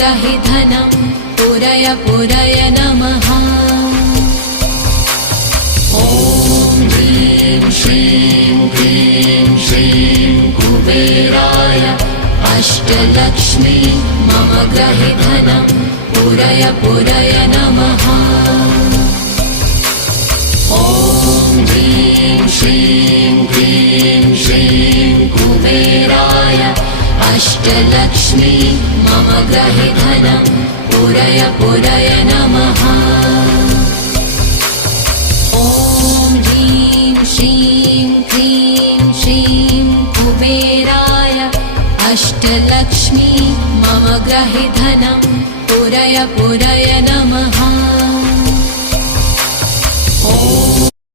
ग्रहे धनं पुरय पुरय नमः। ॐ ह्रीं श्रीं क्लीं श्रीं कुबेराय अष्टलक्ष्मी मम ग्रहे धनं पुरय पुरय नमः। ॐ ह्रीं श्रीं क्लीं श्रीं कुबेराय अष्टलक्ष्मी मम ग्रहे धनं पुरय पुरय नमः। ॐ ह्रीं श्रीं क्लीं श्रीं कुबेराय अष्टलक्ष्मी मम ग्रहे धनं पुरय पुरय नमः।